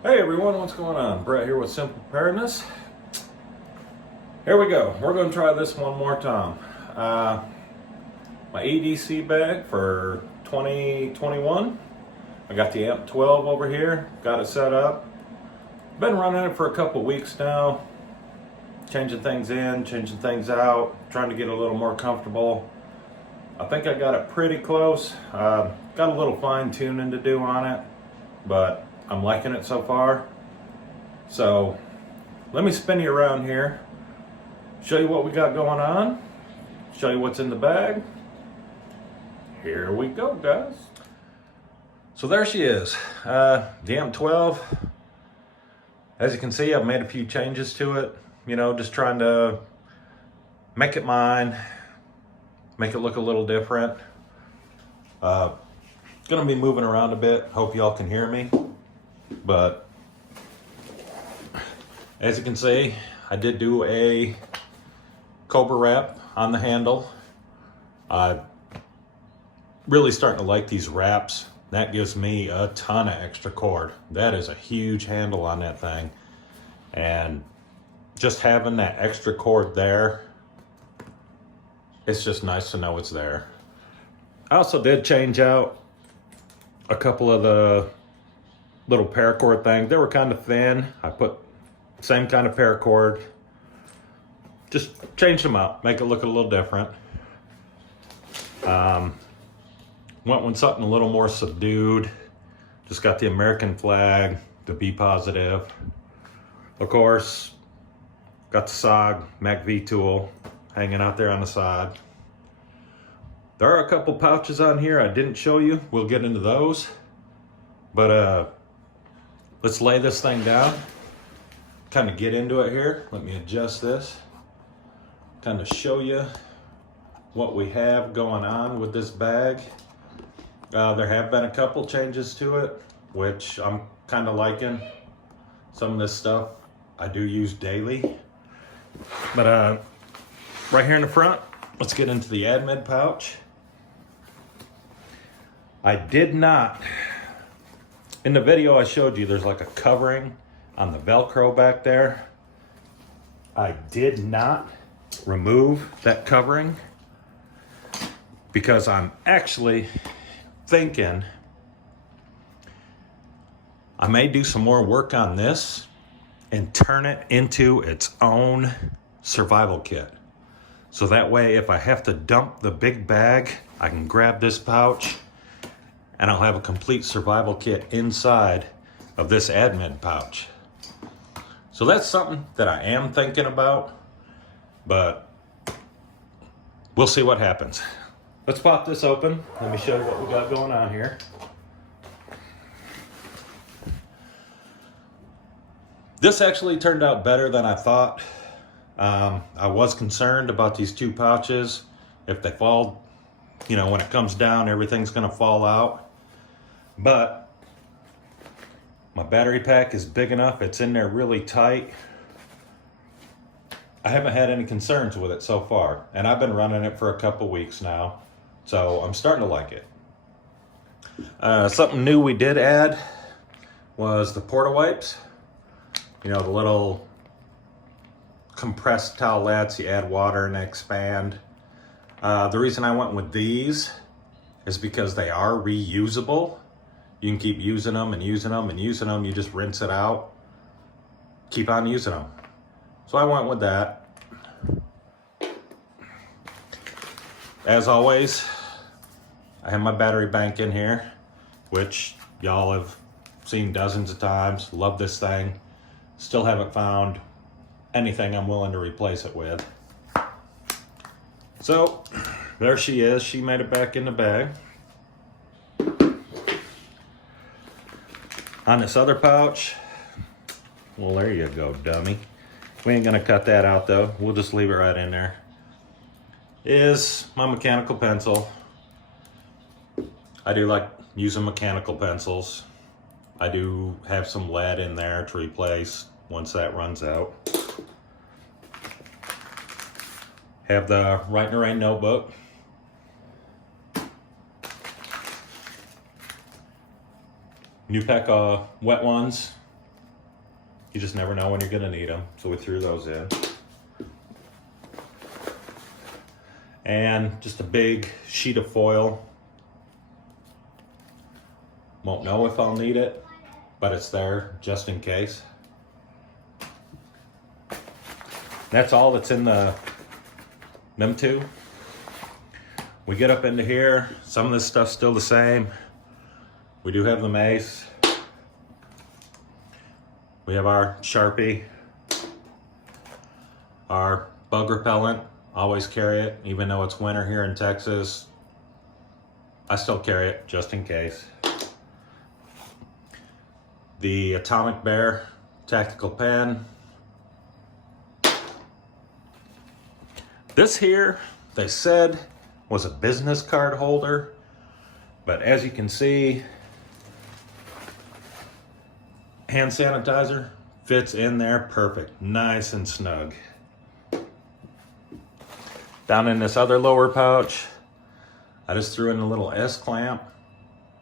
Hey everyone, what's going on? Brett here with Simple Preparedness. Here we go. We're going to try this one more time. My EDC bag for 2021. I got the AMP 12 over here. Got it set up. Been running it for a couple weeks now. Changing things in, changing things out. Trying to get a little more comfortable. I think I got it pretty close. Got a little fine tuning to do on it, but I'm liking it so far. So let me spin you around here, show you what we got going on, show you what's in the bag. Here we go, guys. So there she is, the AMP 12. As you can see, I've made a few changes to it, just trying to make it mine, make it look a little different. Gonna be moving around a bit, hope y'all can hear me. But as you can see, I did do a Cobra wrap on the handle. I'm really starting to like these wraps. That gives me a ton of extra cord. That is a huge handle on that thing. And just having that extra cord there, it's just nice to know it's there. I also did change out a couple of the little paracord things. They were kind of thin. I put same kind of paracord. Just change them up, make it look a little different. Went with something a little more subdued. Just got the American flag, the B positive. Of course, got the SOG Mac V tool hanging out there on the side. There are a couple pouches on here I didn't show you. We'll get into those. But let's lay this thing down, kind of get into it here. Let me adjust this, kind of show you what we have going on with this bag. There have been a couple changes to it, which I'm kind of liking. Some of this stuff I do use daily. But right here in the front, let's get into the admin pouch. I did not, in the video I showed you, there's like a covering on the Velcro back there. I did not remove that covering because I'm actually thinking I may do some more work on this and turn it into its own survival kit. So that way, if I have to dump the big bag, I can grab this pouch and I'll have a complete survival kit inside of this admin pouch. So that's something that I am thinking about, but we'll see what happens. Let's pop this open. Let me show you what we got going on here. This actually turned out better than I thought. I was concerned about these two pouches. If they fall, when it comes down, everything's gonna fall out. But my battery pack is big enough, it's in there really tight. I haven't had any concerns with it so far, and I've been running it for a couple weeks now, so I'm starting to like it. Something new we did add was the Porta wipes. The little compressed towelettes, you add water and they expand. The reason I went with these is because they are reusable. You can keep using them and using them and using them. You just rinse it out, keep on using them. So I went with that. As always, I have my battery bank in here, which y'all have seen dozens of times. Love this thing. Still haven't found anything I'm willing to replace it with. So there she is. She made it back in the bag. On this other pouch, well, there you go, dummy. We ain't gonna cut that out though. We'll just leave it right in there. Is my mechanical pencil. I do like using mechanical pencils. I do have some lead in there to replace once that runs out. Have the Write in the Rain notebook. New pack of wet ones You just never know when you're gonna need them. So we threw those in. And just a big sheet of foil. Won't know if I'll need it, but it's there just in case. That's all that's in them two. We get up into here, some of this stuff's still the same. We do have the mace. We have our Sharpie, our bug repellent. Always carry it, even though it's winter here in Texas. I still carry it just in case. The Atomic Bear tactical pen. This here, they said, was a business card holder, but as you can see, hand sanitizer fits in there perfect, nice and snug. Down in this other lower pouch, I just threw in a little S-clamp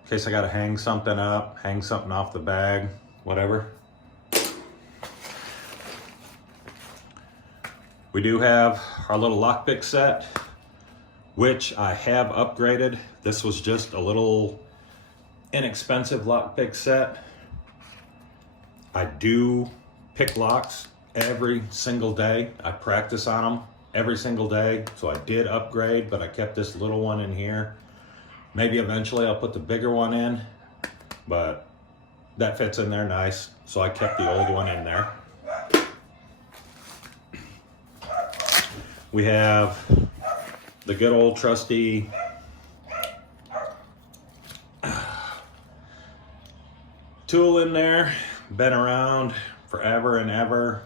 in case I gotta hang something up, hang something off the bag, whatever. We do have our little lockpick set, which I have upgraded. This was just a little inexpensive lockpick set. I do pick locks every single day. I practice on them every single day, so I did upgrade, but I kept this little one in here. Maybe eventually I'll put the bigger one in, but that fits in there nice, so I kept the old one in there. We have the good old trusty tool in there, been around forever and ever.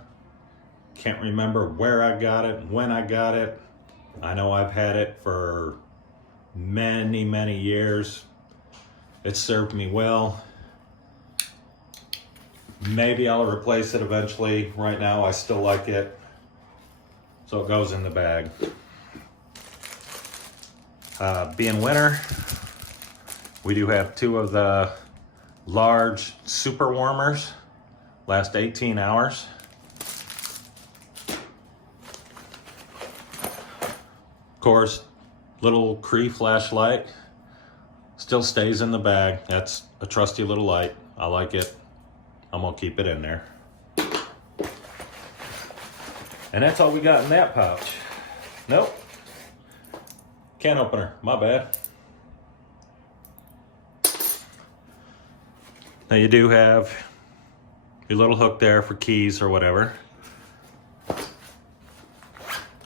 Can't remember where I got it, when I got it. I know I've had it for many, many years. It served me well. Maybe I'll replace it eventually. Right now, I still like it. So it goes in the bag. Being winter, we do have two of the large super warmers. Last 18 hours. Of course, little Cree flashlight still stays in the bag. That's a trusty little light. I like it. I'm gonna keep it in there. And that's all we got in that pouch. Nope. Can opener, my bad. Now you do have your little hook there for keys or whatever.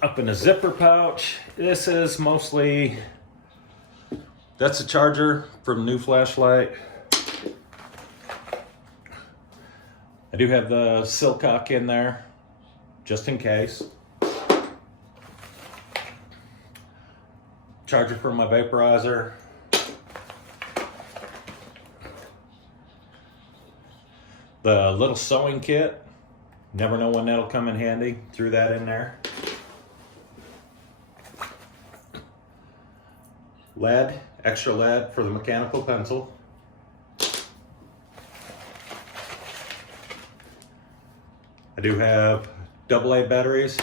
Up in the zipper pouch, this is mostly, that's a charger for the new flashlight. I do have the Silcock in there, just in case. Charger for my vaporizer. The little sewing kit, never know when that'll come in handy. Threw that in there. Lead, extra lead for the mechanical pencil. I do have AA batteries.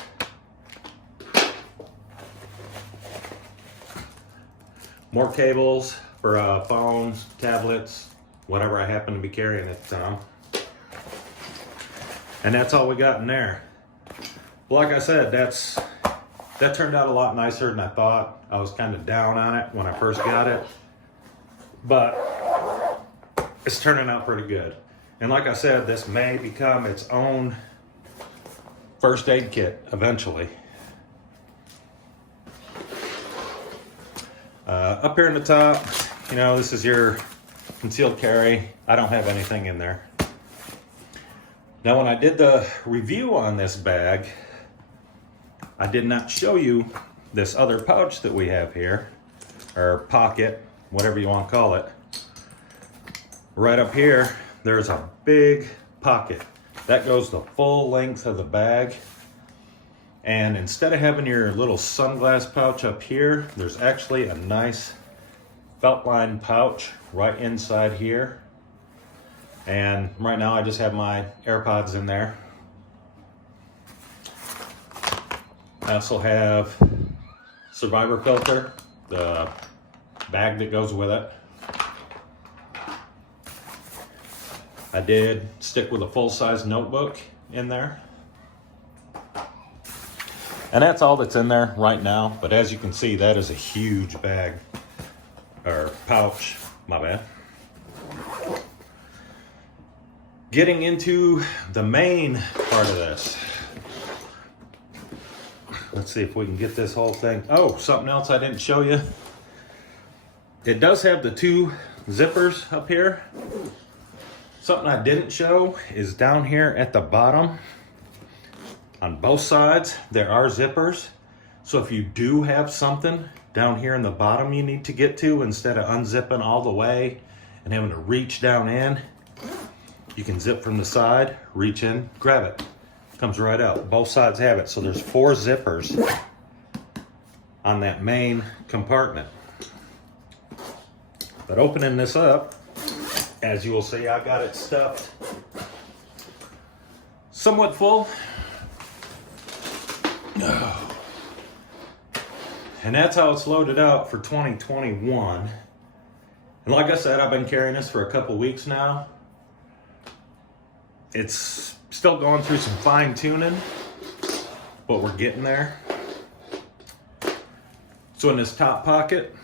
More cables for phones, tablets, whatever I happen to be carrying at the time. And that's all we got in there. Like I said, that turned out a lot nicer than I thought. I was kind of down on it when I first got it, but it's turning out pretty good. And like I said, this may become its own first aid kit eventually. Up here in the top, you know, this is your concealed carry. I don't have anything in there. Now, when I did the review on this bag, I did not show you this other pouch that we have here, or pocket, whatever you want to call it. Right up here, there's a big pocket. That goes the full length of the bag. And instead of having your little sunglass pouch up here, there's actually a nice felt lined pouch right inside here. And right now I just have my AirPods in there. I also have Survivor filter, the bag that goes with it. I did stick with a full-size notebook in there. And that's all that's in there right now. But as you can see, that is a huge bag, or pouch, my bad. Getting into the main part of this. Let's see if we can get this whole thing. Oh, something else I didn't show you. It does have the 2 zippers up here. Something I didn't show is down here at the bottom. On both sides, there are zippers. So if you do have something down here in the bottom you need to get to, instead of unzipping all the way and having to reach down in, you can zip from the side, reach in, grab it. Comes right out. Both sides have it. So there's 4 zippers on that main compartment. But opening this up, as you will see, I got it stuffed somewhat full. And that's how it's loaded out for 2021. And like I said, I've been carrying this for a couple weeks now. It's still going through some fine tuning, but we're getting there. So in this top pocket,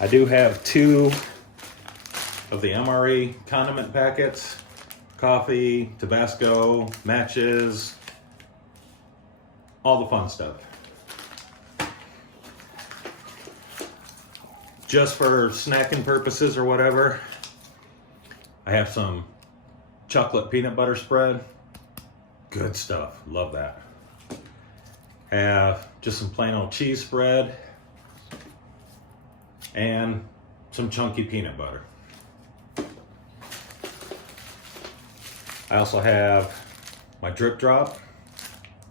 I do have 2 of the MRE condiment packets, coffee, Tabasco, matches, all the fun stuff. Just for snacking purposes or whatever, I have some chocolate peanut butter spread. Good stuff, love that. Have just some plain old cheese spread and some chunky peanut butter. I also have my drip drop,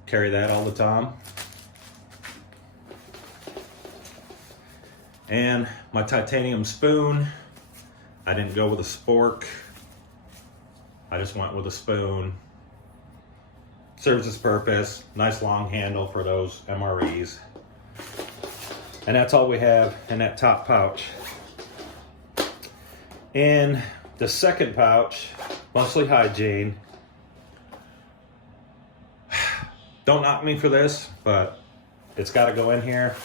carry that all the time. And my titanium spoon. I didn't go with a spork. I just went with a spoon. Serves its purpose. Nice long handle for those MREs. And that's all we have in that top pouch. In the second pouch, mostly hygiene. Don't knock me for this, but it's got to go in here.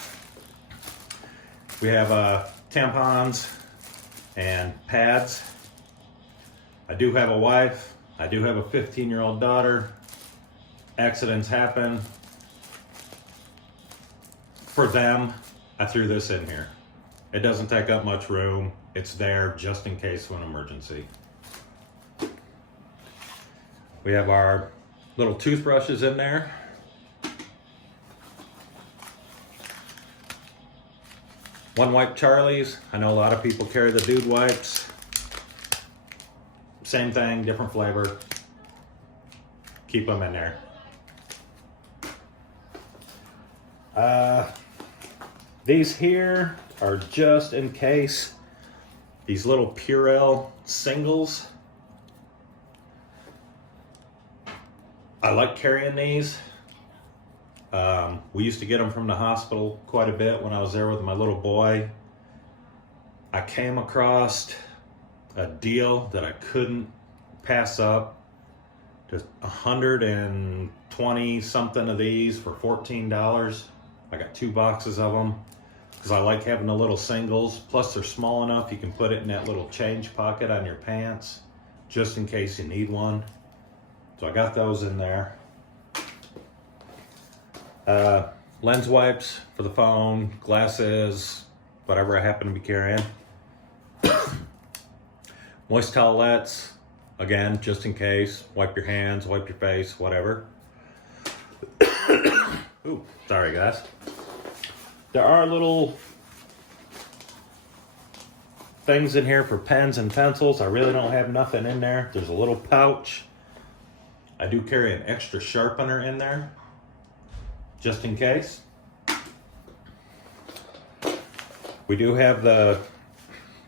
We have tampons and pads. I do have a wife. I do have a 15-year-old daughter. Accidents happen. For them, I threw this in here. It doesn't take up much room. It's there just in case of an emergency. We have our little toothbrushes in there. One Wipe Charlie's. I know a lot of people carry the Dude Wipes. Same thing, different flavor. Keep them in there. These here are just in case. These little Purell singles. I like carrying these. We used to get them from the hospital quite a bit when I was there with my little boy. I came across a deal that I couldn't pass up. Just 120 something of these for $14. I got 2 boxes of them because I like having the little singles. Plus they're small enough you can put it in that little change pocket on your pants just in case you need one. So I got those in there. Lens wipes for the phone, glasses, whatever I happen to be carrying. Moist towelettes, again, just in case. Wipe your hands, wipe your face, whatever. Ooh, sorry guys. There are little things in here for pens and pencils. I really don't have nothing in there. There's a little pouch. I do carry an extra sharpener in there, just in case. We do have the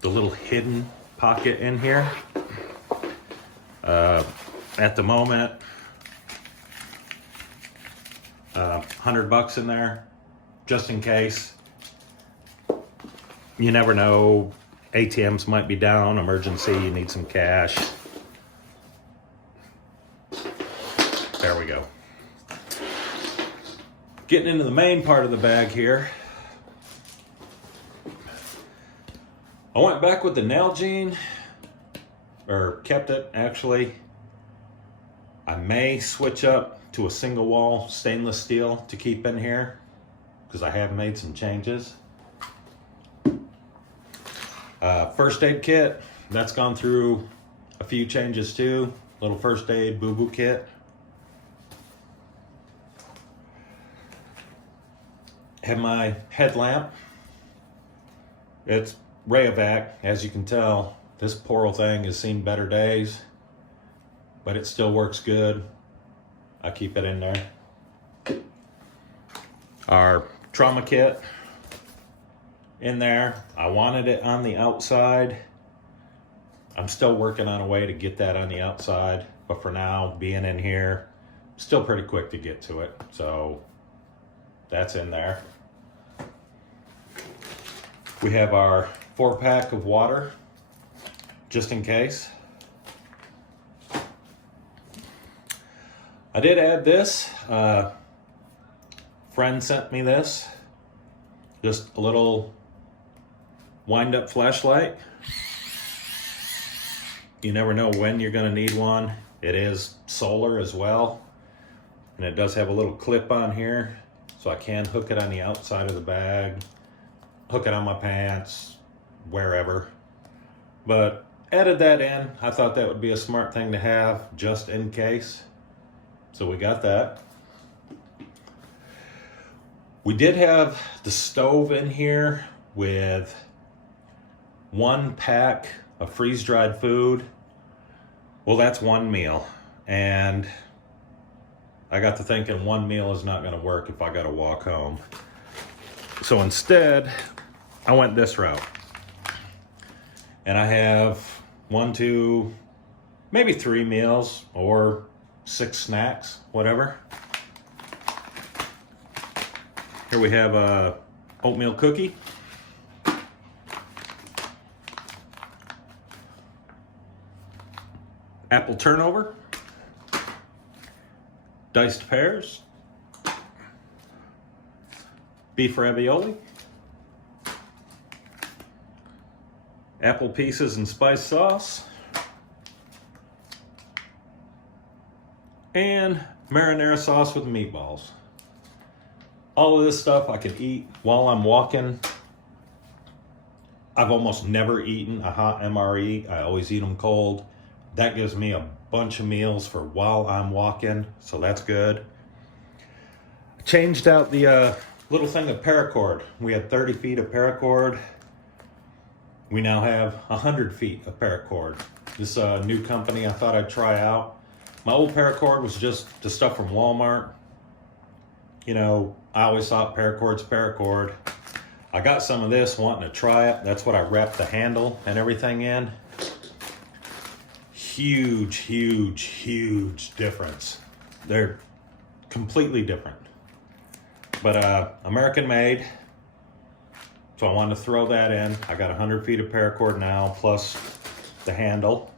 the little hidden pocket in here. At the moment, $100 in there, just in case. You never know, ATMs might be down, emergency, you need some cash. There we go. Getting into the main part of the bag here. I went back with the Nalgene, or kept it actually. I may switch up to a single wall stainless steel to keep in here because I have made some changes. First aid kit, that's gone through a few changes too. Little first aid boo-boo kit. Have my headlamp. It's Rayovac, as you can tell. This poor old thing has seen better days, but it still works good. I keep it in there. Our trauma kit in there. I wanted it on the outside. I'm still working on a way to get that on the outside, but for now, being in here, still pretty quick to get to it. So that's in there. We have our 4-pack of water, just in case. I did add this. Friend sent me this. Just a little wind-up flashlight. You never know when you're gonna need one. It is solar as well. And it does have a little clip on here, so I can hook it on the outside of the bag, hook it on my pants, wherever. But added that in. I thought that would be a smart thing to have just in case. So we got that. We did have the stove in here with 1 pack of freeze-dried food. Well, that's 1 meal. And I got to thinking 1 meal is not gonna work if I gotta walk home. So instead, I went this route. And I have 1, 2, maybe 3 meals or 6 snacks, whatever. Here we have a oatmeal cookie. Apple turnover. Diced pears. Beef ravioli. Apple pieces and spice sauce. And marinara sauce with meatballs. All of this stuff I can eat while I'm walking. I've almost never eaten a hot MRE. I always eat them cold. That gives me a bunch of meals for while I'm walking, so that's good. Changed out the little thing of paracord. We had 30 feet of paracord. We now have 100 feet of paracord. This new company I thought I'd try out. My old paracord was just the stuff from Walmart. You know, I always thought paracord's paracord. I got some of this wanting to try it. That's what I wrapped the handle and everything in. Huge, huge, huge difference. They're completely different. But American made. So I wanted to throw that in. I got 100 feet of paracord now, plus the handle.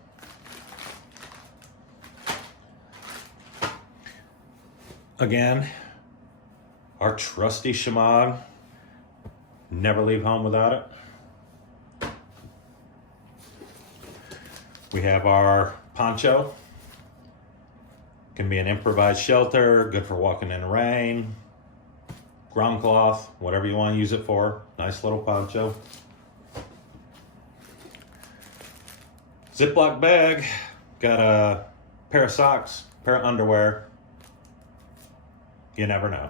Again, our trusty shemagh. Never leave home without it. We have our poncho. Can be an improvised shelter, good for walking in the rain. Ground cloth, whatever you want to use it for. Nice little poncho. Ziploc bag. Got a pair of socks, pair of underwear. You never know.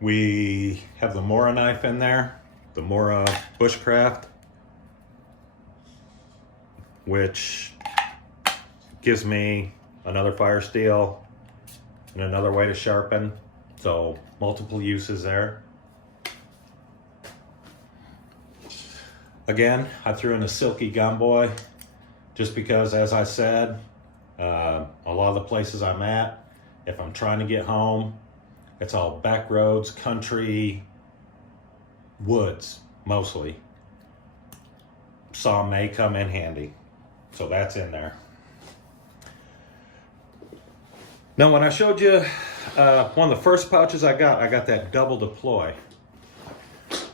We have the Mora knife in there, the Mora Bushcraft, which gives me another fire steel and another way to sharpen, so multiple uses there. Again, I threw in a silky gunboy just because, as I said, a lot of the places I'm at, if I'm trying to get home, it's all back roads, country, woods, mostly. Saw may come in handy. So that's in there. Now, when I showed you one of the first pouches I got that double deploy.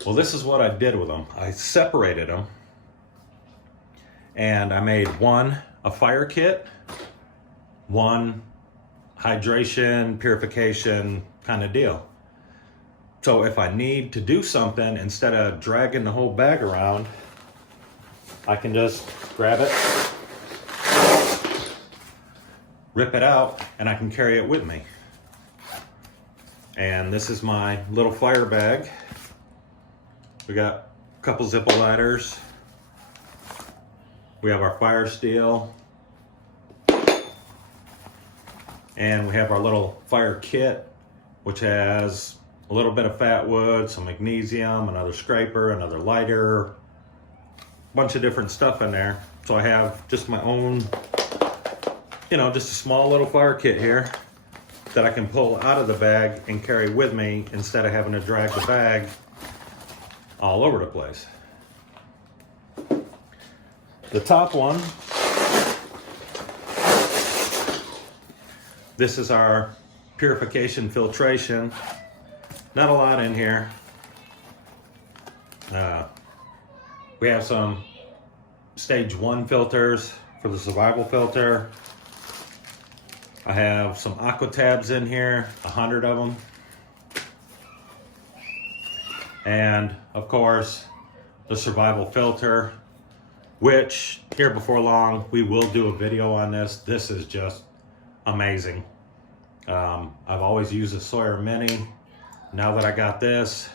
Well, this is what I did with them. I separated them and I made one a fire kit, one hydration, purification kind of deal. So if I need to do something, instead of dragging the whole bag around, I can just grab it, rip it out, and I can carry it with me. And this is my little fire bag. We got a couple Zippo lighters. We have our fire steel. And we have our little fire kit, which has a little bit of fat wood, some magnesium, another scraper, another lighter, a bunch of different stuff in there. So I have just my own, just a small little fire kit here that I can pull out of the bag and carry with me instead of having to drag the bag all over the place. The top one, this is our purification filtration. Not a lot in here. We have some stage 1 filters for the survival filter. I have some aqua tabs in here, 100 of them. And of course, the survival filter, which here before long, we will do a video on this. This is just amazing. I've always used a Sawyer Mini. Now that I got this,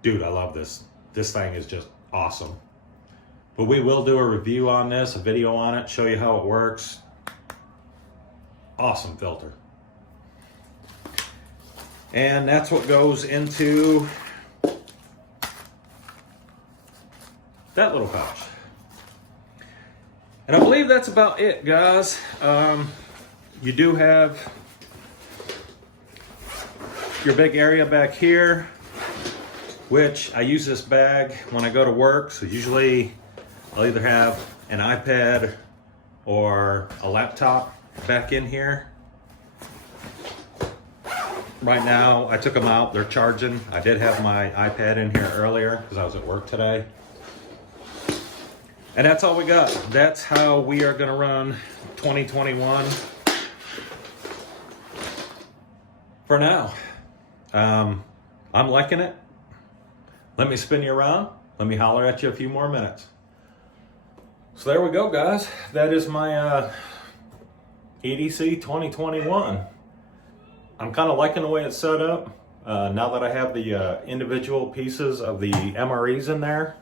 dude, I love this. This thing is just awesome. But we will do a review on this, a video on it, show you how it works. Awesome filter. And that's what goes into that little pouch. And I believe that's about it, guys. You do have your big area back here, which I use this bag when I go to work. So usually I'll either have an iPad or a laptop back in here. Right now, I took them out, they're charging. I did have my iPad in here earlier because I was at work today. And that's all we got. That's how we are gonna run 2021 for now. I'm liking it. Let me spin you around. Let me holler at you a few more minutes. So there we go, guys. That is my EDC 2021. I'm kind of liking the way it's set up. Now that I have the individual pieces of the MREs in there,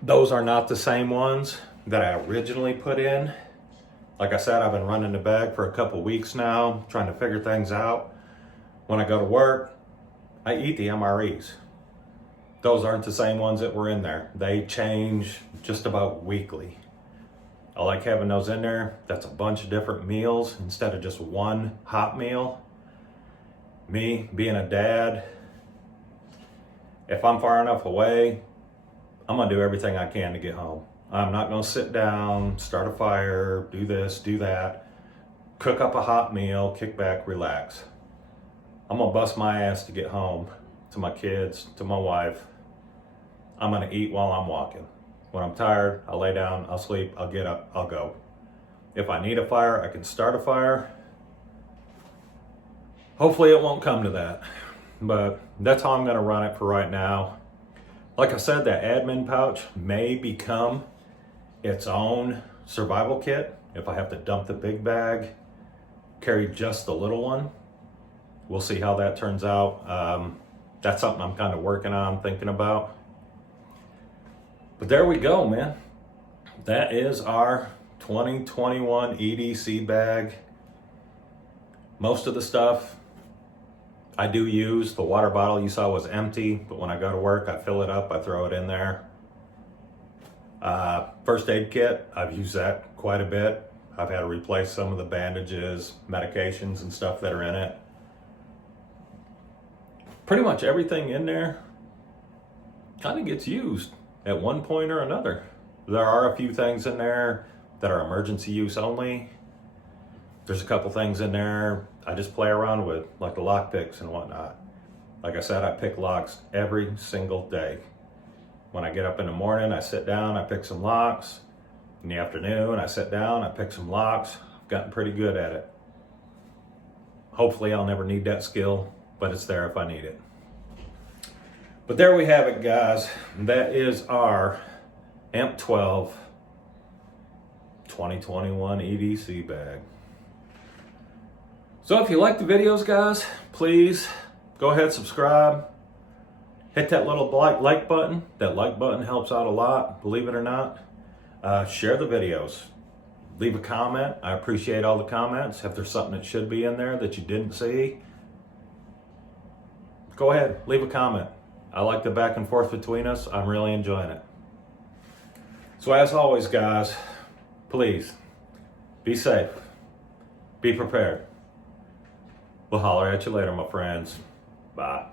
those are not the same ones that I originally put in. Like I said, I've been running the bag for a couple weeks now, trying to figure things out. When I go to work, I eat the MREs. Those aren't the same ones that were in there. They change just about weekly. I like having those in there. That's a bunch of different meals instead of just one hot meal. Me being a dad, if I'm far enough away, I'm gonna do everything I can to get home. I'm not gonna sit down, start a fire, do this, do that, cook up a hot meal, kick back, relax. I'm gonna bust my ass to get home to my kids, to my wife. I'm gonna eat while I'm walking. When I'm tired, I'll lay down, I'll sleep, I'll get up, I'll go. If I need a fire, I can start a fire. Hopefully it won't come to that, but that's how I'm gonna run it for right now. Like I said, that admin pouch may become its own survival kit. If I have to dump the big bag, carry just the little one. We'll see how that turns out. That's something I'm kind of working on, thinking about. But there we go, man. That is our 2021 EDC bag. Most of the stuff I do use the water bottle you saw was empty, but when I go to work, I fill it up, I throw it in there. First aid kit, I've used that quite a bit. I've had to replace some of the bandages, medications, and stuff that are in it. Pretty much everything in there kind of gets used at one point or another. There are a few things in there that are emergency use only. There's a couple things in there I just play around with, like the lock picks and whatnot. Like I said, I pick locks every single day. When I get up in the morning, I sit down, I pick some locks. In the afternoon, I sit down, I pick some locks. I've gotten pretty good at it. Hopefully I'll never need that skill, but it's there if I need it. But there we have it, guys. That is our AMP 12 2021 EDC bag. So if you like the videos, guys, please go ahead, subscribe. Hit that little like button. That like button helps out a lot, believe it or not. Share the videos. Leave a comment. I appreciate all the comments. If there's something that should be in there that you didn't see, go ahead, leave a comment. I like the back and forth between us. I'm really enjoying it. So as always, guys, please be safe. Be prepared. We'll holler at you later, my friends. Bye.